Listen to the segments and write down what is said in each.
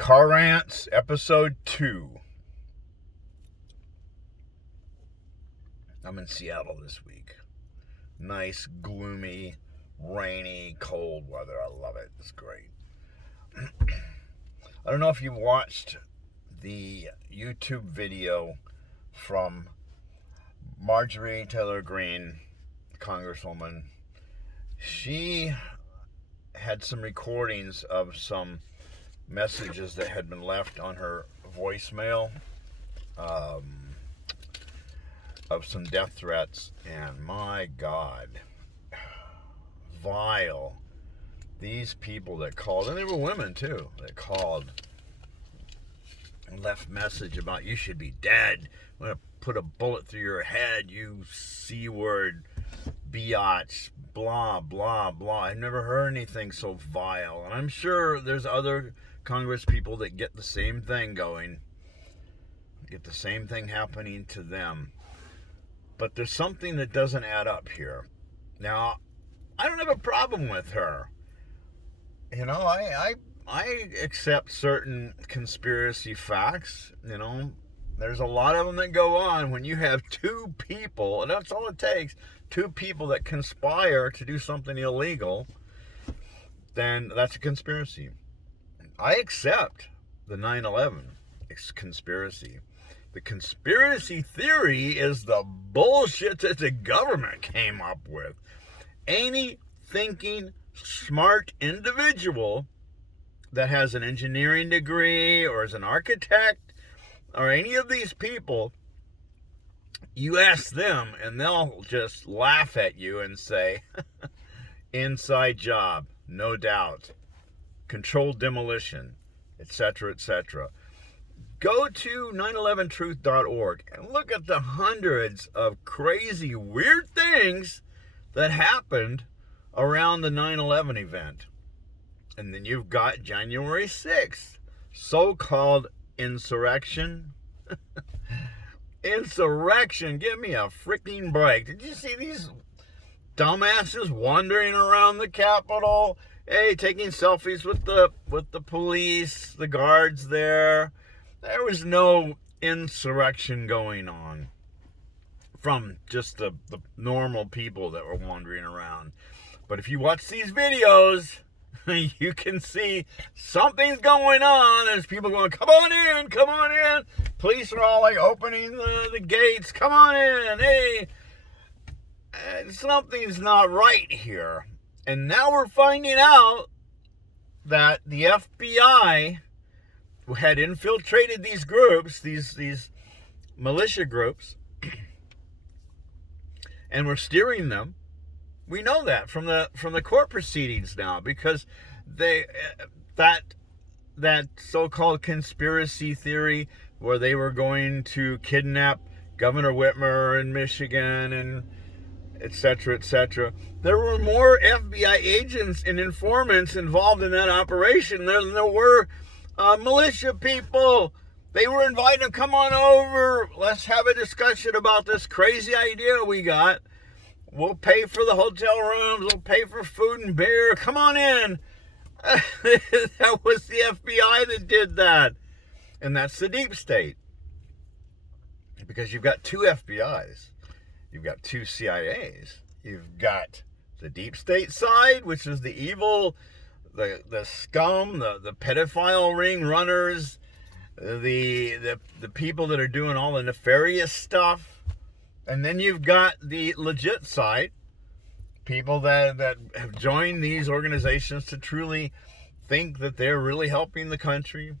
Car Rants, Episode 2. I'm in Seattle this week. Nice, gloomy, rainy, cold weather. I love it. It's great. I don't know if you watched the YouTube video from Marjory Taylor Greene, Congresswoman. She had some recordings of some messages that had been left on her voicemail of some death threats, and my God, vile. These people that called, and they were women too, that called and left message about you should be dead. I'm going to put a bullet through your head, you C-word, biatch, blah, blah, blah. I've never heard anything so vile. And I'm sure there's other Congress people that get the same thing going, get the same thing happening to them. But there's something that doesn't add up here. Now, I don't have a problem with her. You know, I accept certain conspiracy facts. You know, there's a lot of them that go on when you have two people, and that's all it takes, two people that conspire to do something illegal, then that's a conspiracy. I accept the 9/11 conspiracy. The conspiracy theory is the bullshit that the government came up with. Any thinking, smart individual that has an engineering degree or is an architect or any of these people, you ask them and they'll just laugh at you and say, inside job, no doubt, controlled demolition, etc., etc. Go to 911truth.org and look at the hundreds of crazy, weird things that happened around the 9/11 event. And then you've got January 6th, so-called insurrection. Insurrection, give me a freaking break. Did you see these dumbasses wandering around the Capitol? Hey, taking selfies with the police, the guards there. There was no insurrection going on from just the normal people that were wandering around. But if you watch these videos, you can see something's going on. There's people going, come on in, come on in. Police are all like opening the gates. Come on in, hey. Something's not right here. And now we're finding out that the FBI had infiltrated these groups, these militia groups, and were steering them. We know that from the court proceedings now, because that so-called conspiracy theory where they were going to kidnap Governor Whitmer in Michigan and etc., etc. There were more FBI agents and informants involved in that operation than there were militia people. They were invited to come on over. Let's have a discussion about this crazy idea we got. We'll pay for the hotel rooms. We'll pay for food and beer. Come on in. That was the FBI that did that. And that's the deep state. Because you've got two FBIs. You've got two CIAs. You've got the deep state side, which is the evil, the scum, the pedophile ring runners, the people that are doing all the nefarious stuff. And then you've got the legit side, people that have joined these organizations to truly think that they're really helping the country.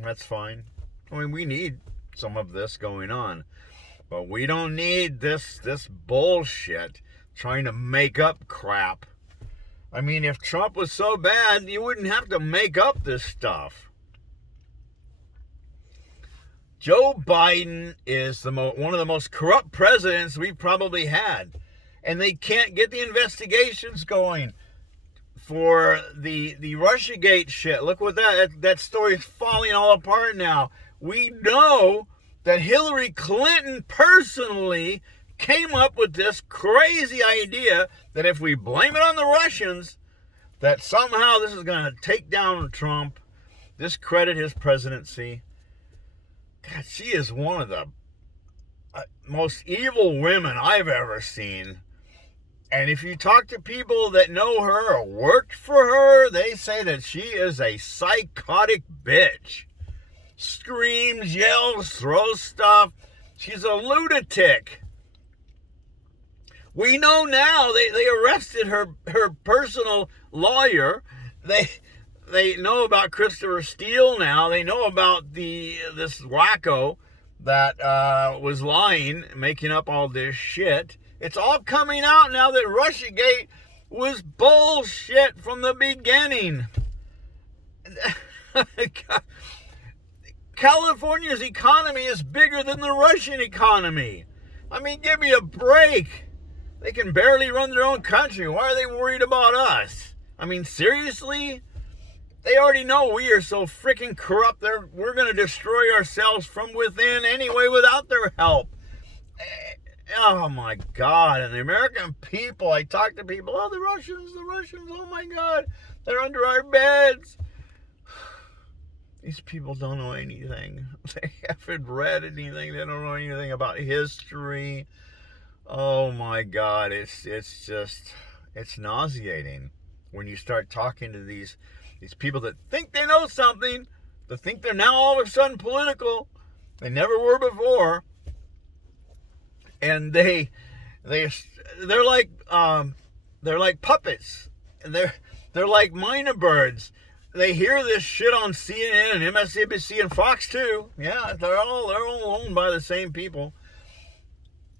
That's fine. I mean, we need some of this going on. But we don't need this bullshit trying to make up crap. I mean, if Trump was so bad, you wouldn't have to make up this stuff. Joe Biden is one of the most corrupt presidents we've probably had. And they can't get the investigations going for the Russiagate shit. Look what that story's falling all apart now. We know that Hillary Clinton personally came up with this crazy idea that if we blame it on the Russians, that somehow this is going to take down Trump discredit his presidency. God, she is one of the most evil women I've ever seen. And if you talk to people that know her or worked for her, they say that she is a psychotic bitch. Screams, yells, throws stuff. She's a lunatic. We know now they arrested her personal lawyer. They know about Christopher Steele now. They know about this wacko that was lying, making up all this shit. It's all coming out now that Russiagate was bullshit from the beginning. California's economy is bigger than the Russian economy. I mean, give me a break. They can barely run their own country. Why are they worried about us? I mean, seriously? They already know we are so freaking corrupt. We're going to destroy ourselves from within anyway without their help. Oh my God. And the American people, I talk to people, oh, the Russians, oh my God, they're under our beds. These people don't know anything. They haven't read anything. They don't know anything about history. Oh my God, it's just, it's nauseating when you start talking to these people that think they know something, that think they're now all of a sudden political. They never were before. And they're like puppets. They're like minor birds. They hear this shit on CNN and MSNBC and Fox too. Yeah, they're all owned by the same people.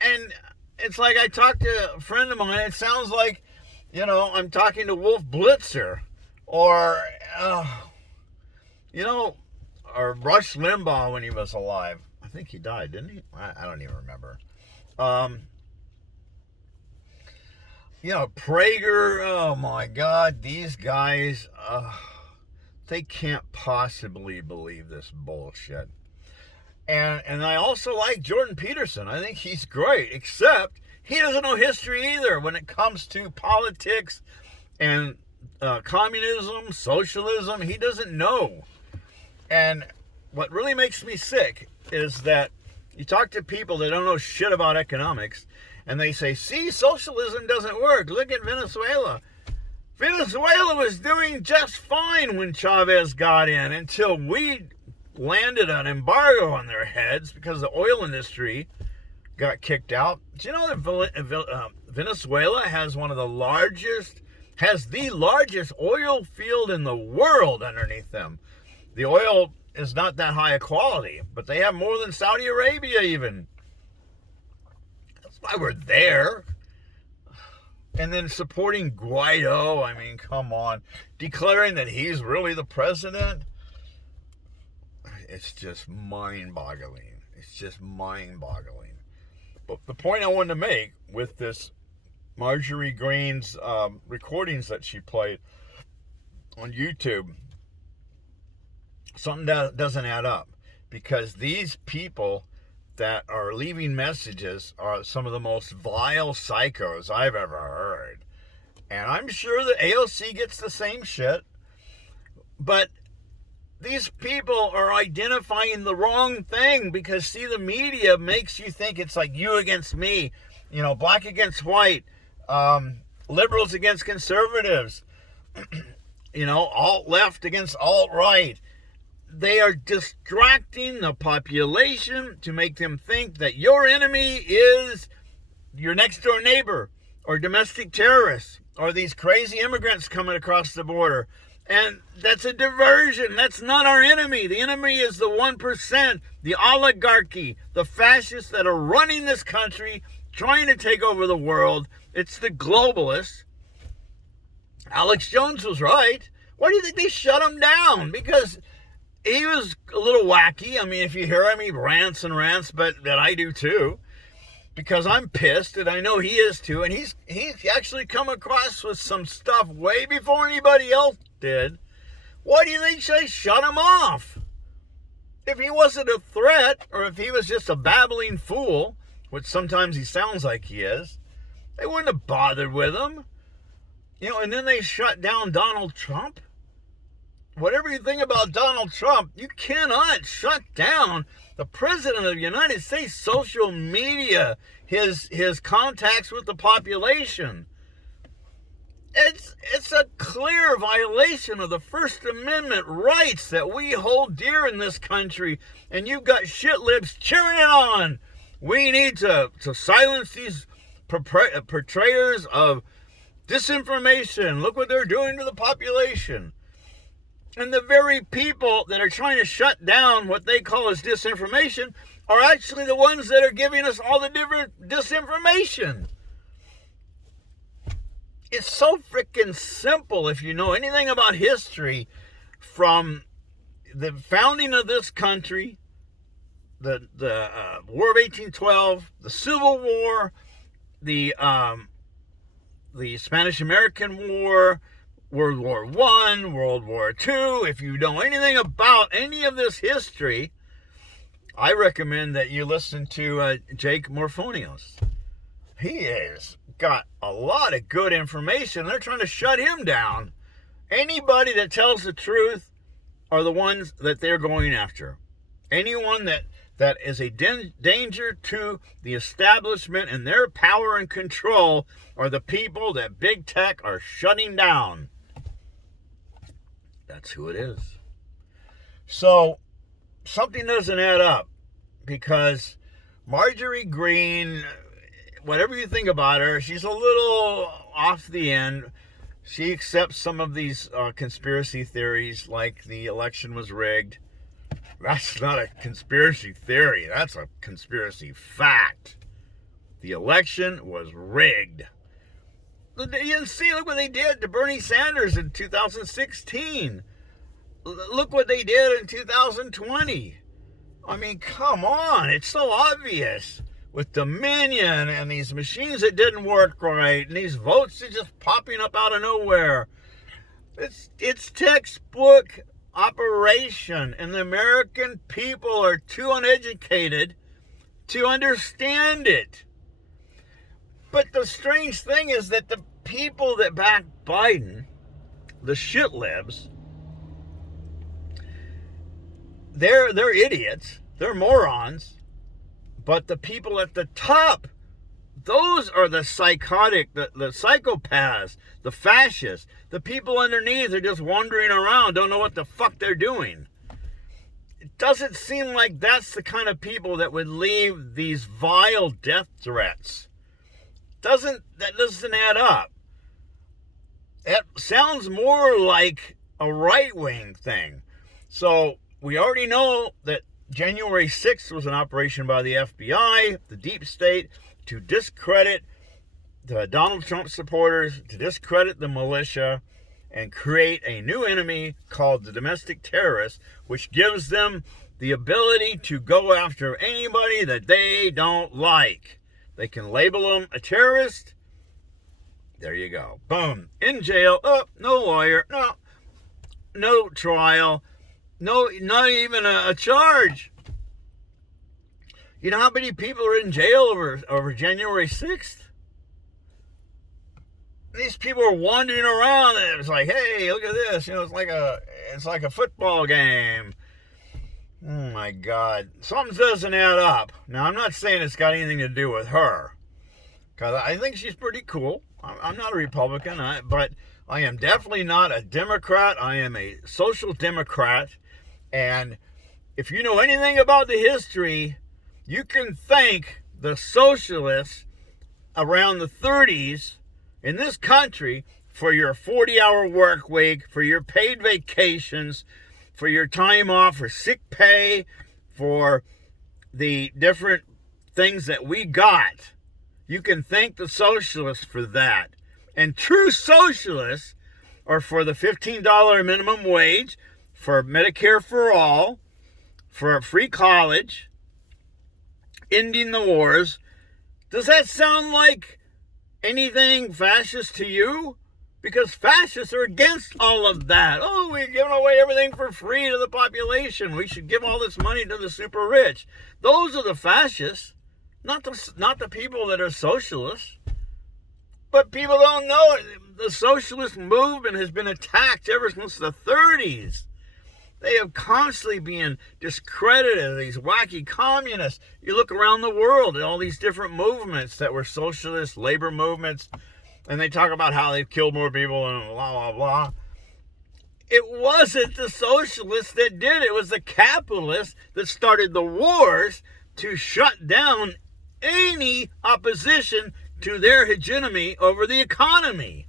And it's like I talked to a friend of mine. It sounds like, I'm talking to Wolf Blitzer, or or Rush Limbaugh when he was alive. I think he died, didn't he? I don't even remember. Prager. Oh my God, these guys. They can't possibly believe this bullshit. And I also like Jordan Peterson. I think he's great, except he doesn't know history either when it comes to politics and communism, socialism. He doesn't know. And what really makes me sick is that you talk to people that don't know shit about economics, and they say, see, socialism doesn't work. Look at Venezuela. Venezuela was doing just fine when Chavez got in until we landed an embargo on their heads because the oil industry got kicked out. Do you know that Venezuela has the largest oil field in the world underneath them? The oil is not that high a quality, but they have more than Saudi Arabia even. That's why we're there. And then supporting Guaido, I mean, come on. Declaring that he's really the president. It's just mind-boggling. But the point I wanted to make with this Marjory Greene's recordings that she played on YouTube, something that doesn't add up. Because these people that are leaving messages are some of the most vile psychos I've ever heard. And I'm sure that AOC gets the same shit. But these people are identifying the wrong thing because, see, the media makes you think it's like you against me, black against white, liberals against conservatives, alt-left against alt-right. They are distracting the population to make them think that your enemy is your next door neighbor or domestic terrorists or these crazy immigrants coming across the border. And that's a diversion. That's not our enemy. The enemy is the 1%, the oligarchy, the fascists that are running this country, trying to take over the world. It's the globalists. Alex Jones was right. Why do you think they shut him down? Because he was a little wacky. I mean, if you hear him, he rants and rants, but that I do too. Because I'm pissed, and I know he is too. And he's actually come across with some stuff way before anybody else did. Why do you think they shut him off? If he wasn't a threat, or if he was just a babbling fool, which sometimes he sounds like he is, they wouldn't have bothered with him. And then they shut down Donald Trump. whatever you think about Donald Trump, you cannot shut down the president of the United States social media, his contacts with the population. It's a clear violation of the First Amendment rights that we hold dear in this country, and you've got shit libs cheering it on. We need to silence these portrayers of disinformation. Look what they're doing to the population. And the very people that are trying to shut down what they call as disinformation are actually the ones that are giving us all the different disinformation. It's so freaking simple if you know anything about history, from the founding of this country, the War of 1812, the Civil War, the Spanish-American War, World War I, World War II. If you know anything about any of this history, I recommend that you listen to Jake Morphonios. He has got a lot of good information. They're trying to shut him down. Anybody that tells the truth are the ones that they're going after. Anyone that is a danger to the establishment and their power and control are the people that big tech are shutting down. That's who it is. So something doesn't add up, because Marjory Greene, whatever you think about her, she's a little off the end. She accepts some of these conspiracy theories, like the election was rigged. That's not a conspiracy theory. That's a conspiracy fact. The election was rigged. You didn't see, look what they did to Bernie Sanders in 2016. Look what they did in 2020. I mean, come on. It's so obvious. With Dominion and these machines that didn't work right, and these votes are just popping up out of nowhere. It's textbook operation, and the American people are too uneducated to understand it. But the strange thing is that the people that back Biden, the shit libs, they're idiots, they're morons. But the people at the top, those are the psychotic, the psychopaths, the fascists. The people underneath are just wandering around, don't know what the fuck they're doing. It doesn't seem like that's the kind of people that would leave these vile death threats. That doesn't add up. It sounds more like a right-wing thing. So we already know that January 6th was an operation by the FBI, the deep state, to discredit the Donald Trump supporters, to discredit the militia, and create a new enemy called the domestic terrorists, which gives them the ability to go after anybody that they don't like. They can label them a terrorist. There you go. Boom. In jail. Oh, no lawyer. No trial. No, not even a charge. You know how many people are in jail over January 6th? These people are wandering around, and it was like, hey, look at this. You know, it's like a football game. Oh my God. Something doesn't add up. Now, I'm not saying it's got anything to do with her, because I think she's pretty cool. I'm not a Republican, but I am definitely not a Democrat. I am a social democrat. And if you know anything about the history, you can thank the socialists around the 30s in this country for your 40-hour work week, for your paid vacations, for your time off, for sick pay, for the different things that we got. You can thank the socialists for that. And true socialists are for the $15 minimum wage, for Medicare for all, for a free college, ending the wars. Does that sound like anything fascist to you? Because fascists are against all of that. Oh, we're giving away everything for free to the population. We should give all this money to the super rich. Those are the fascists, not the people that are socialists. But people don't know it. the socialist movement has been attacked ever since the 30s. They have constantly been discredited as these wacky communists. You look around the world at all these different movements that were socialist, labor movements, and they talk about how they've killed more people and blah, blah, blah. It wasn't the socialists that did it. It was the capitalists that started the wars to shut down any opposition to their hegemony over the economy.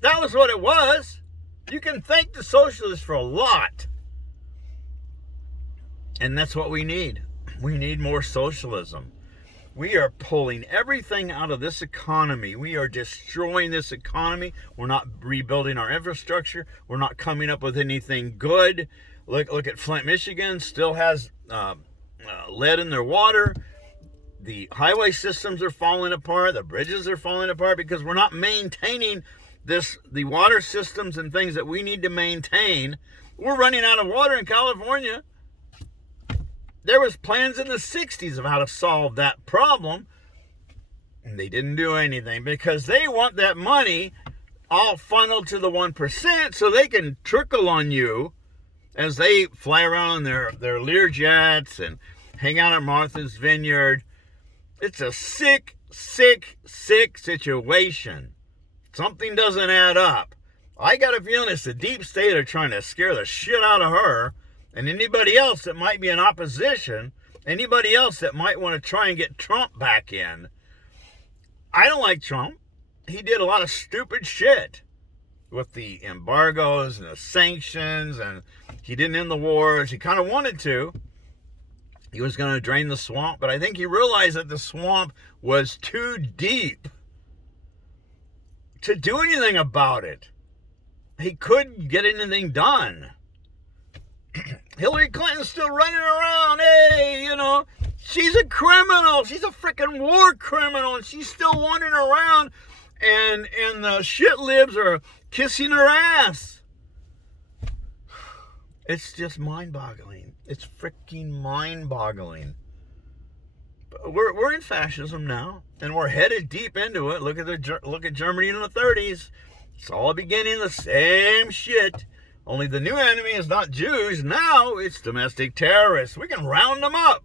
That was what it was. You can thank the socialists for a lot. And that's what we need. We need more socialism. We are pulling everything out of this economy. We are destroying this economy. We're not rebuilding our infrastructure. We're not coming up with anything good. Look at Flint, Michigan. Still has lead in their water. The highway systems are falling apart. The bridges are falling apart because we're not maintaining the water systems and things that we need to maintain. We're running out of water in California. There was plans in the 60s of how to solve that problem, and they didn't do anything because they want that money all funneled to the 1% so they can trickle on you as they fly around in their Learjets and hang out at Martha's Vineyard. It's a sick, sick, sick situation. Something doesn't add up. I got a feeling it's the deep state are trying to scare the shit out of her and anybody else that might be in opposition, anybody else that might want to try and get Trump back in. I don't like Trump. He did a lot of stupid shit with the embargoes and the sanctions, and he didn't end the wars. He kind of wanted to. He was going to drain the swamp, but I think he realized that the swamp was too deep to do anything about it. He couldn't get anything done. Hillary Clinton's still running around. Hey, she's a criminal. She's a freaking war criminal, and she's still wandering around, and the shit libs are kissing her ass. It's just mind-boggling. It's freaking mind-boggling. We're in fascism now, and we're headed deep into it. Look at Germany in the 30s. It's all beginning the same shit. Only the new enemy is not Jews. Now it's domestic terrorists. We can round them up.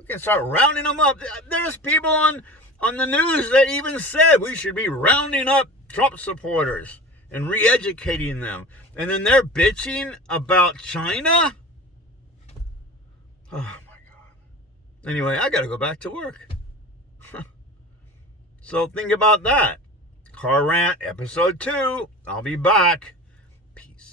We can start rounding them up. There's people on the news that even said we should be rounding up Trump supporters and re-educating them. And then they're bitching about China? Oh, my God. Anyway, I got to go back to work. So think about that. Car Rant, episode 2. I'll be back. Peace.